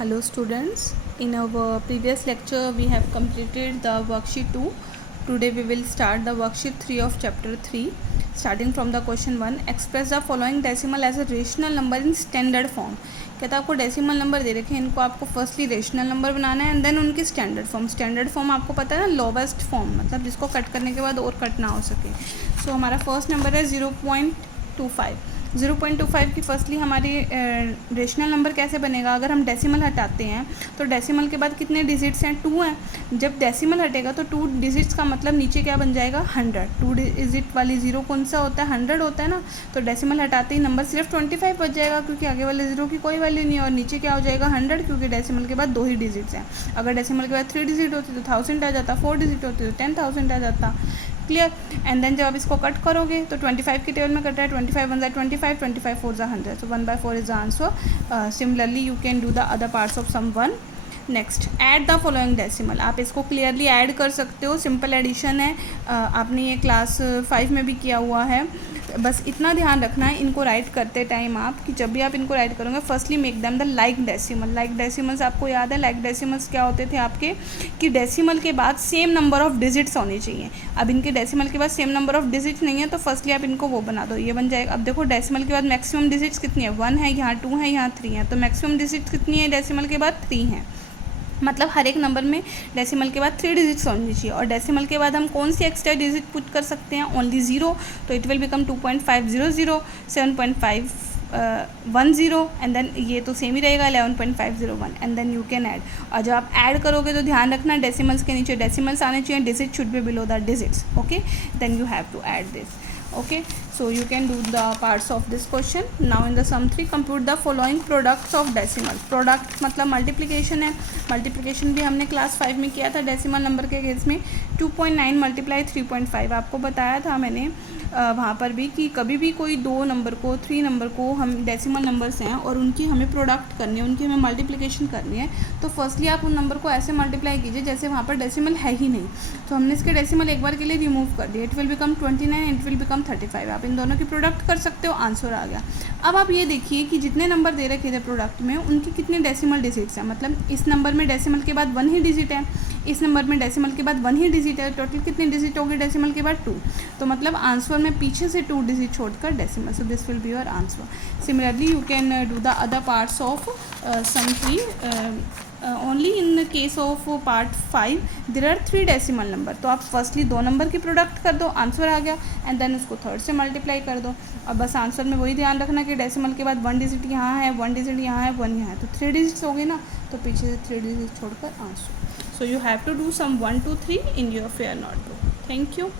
Hello students, in our previous lecture we have completed the worksheet 2. Today we will start the worksheet 3 of chapter 3, starting from the question 1. Express the following decimal as a rational number in standard form. कहता है आपको decimal number दे रखे हैं, इनको आपको firstly rational number बनाना है and then उनकी standard form. Standard form आपको पता है ना, लोवेस्ट फॉर्म, मतलब जिसको कट करने के बाद और कट ना हो सके. सो हमारा फर्स्ट नंबर है 0.25. 0.25 की फर्स्टली हमारी रेशनल नंबर कैसे बनेगा. अगर हम डेसिमल हटाते हैं तो डेसिमल के बाद कितने डिजिट्स हैं, 2 हैं. जब डेसिमल हटेगा तो 2 डिजिट्स का मतलब नीचे क्या बन जाएगा, 100. 2 डिजिट वाली ज़ीरो कौन सा होता है, 100 होता है ना. तो डेसिमल हटाते ही नंबर सिर्फ 25 बच जाएगा, क्योंकि आगे वाले ज़ीरो की कोई वैल्यू नहीं है, और नीचे क्या हो जाएगा 100, क्योंकि डेसिमल के बाद 2 ही डिजिट्स हैं. अगर डेसिमल के बाद 3 डिजिट होती तो 1000 आ जाता, 4 डिजिट होती तो 10,000 आ जाता. क्लियर. एंड देन जब आप इसको कट करोगे तो 25 की टेबल में कट रहा है, 25 1 25, 25 4 100, so 1/4 is the answer. Similarly you can do the other parts of sum 1. Next, add the following decimal. आप इसको क्लियरली ऐड कर सकते हो, सिंपल एडिशन है. आपने ये क्लास 5 में भी किया हुआ है. बस इतना ध्यान रखना है इनको राइट करते टाइम आप, कि जब भी आप इनको राइट करोगे firstly make them the like decimal. Like decimals आपको याद है, लाइक डेसिमल्स क्या होते थे आपके, कि डेसिमल के बाद सेम नंबर ऑफ डिजिट्स होने चाहिए. अब इनके डेसिमल के बाद सेम नंबर ऑफ डिजिट्स नहीं है, तो फर्स्टली आप इनको वो बना दो, ये बन जाएगा. अब देखो डेसिमल के बाद मैक्सिमम डिजिट्स कितनी है, 1 है, यहाँ 2 है, यहाँ 3 है, तो मैक्सिमम डिजिट्स कितनी है डेसिमल के बाद, 3 है. मतलब हर एक नंबर में डेसिमल के बाद 3 डिजिट्स होनी चाहिए. और डेसिमल के बाद हम कौन सी एक्स्ट्रा डिजिट पुट कर सकते हैं, ओनली 0. तो it will become 2.500, 7.510, and then ये तो सेम ही रहेगा 11.501, and then you can add. और जब आप ऐड करोगे तो ध्यान रखना डेसिमल्स के नीचे डेसिमल्स आने चाहिए, digit should be below the digits. Okay, then you have to add this. Okay, so you can do the parts of this question. Now in the sum 3, compute the following products of decimal. Product मतलब multiplication है. Multiplication भी हमने class 5 में किया था decimal number के case में. 2.9 multiply 3.5 आपको बताया था मैंने वहाँ पर भी, कि कभी भी कोई 2 नंबर को 3 नंबर को हम डेसिमल नंबर्स हैं और उनकी हमें प्रोडक्ट करनी है, उनकी हमें मल्टीप्लिकेशन करनी है, तो फर्स्टली आप उन नंबर को ऐसे मल्टीप्लाई कीजिए जैसे वहाँ पर डेसिमल है ही नहीं. तो हमने इसके डेसिमल एक बार के लिए रिमूव कर दिया. It will become 29, it will become 35. आप इन दोनों की प्रोडक्ट कर सकते हो, आंसर आ गया. अब आप ये देखिए कि जितने नंबर दे रखे थे प्रोडक्ट में, उनकी कितने डेसिमल डिजिट्स हैं. मतलब इस नंबर में डेसिमल के बाद 1 ही डिजिट है, इस नंबर में डेसिमल के बाद 1 ही डिजिट है. टोटल कितनी डिजिट होगी डेसिमल के बाद 2. तो मतलब आंसर में पीछे से 2 डिजिट छोड़कर decimal. So this will be your answer. Similarly you can do the other parts of sum 3. Only in case of part 5 there are 3 decimal number. तो आप फर्स्टली 2 नंबर की प्रोडक्ट कर दो, आंसर आ गया, एंड देन उसको 3rd से multiply कर दो. अब बस आंसर में वही ध्यान रखना कि डेसिमल के बाद 1 डिजिट यहाँ है, 1 डिजिट यहाँ है, 1 यहाँ है, तो 3 डिजिट्स हो गए ना, तो पीछे से 3 डिजिट छोड़कर answer. So you have to do sum 1 2 3 in your fair notebook. Thank you.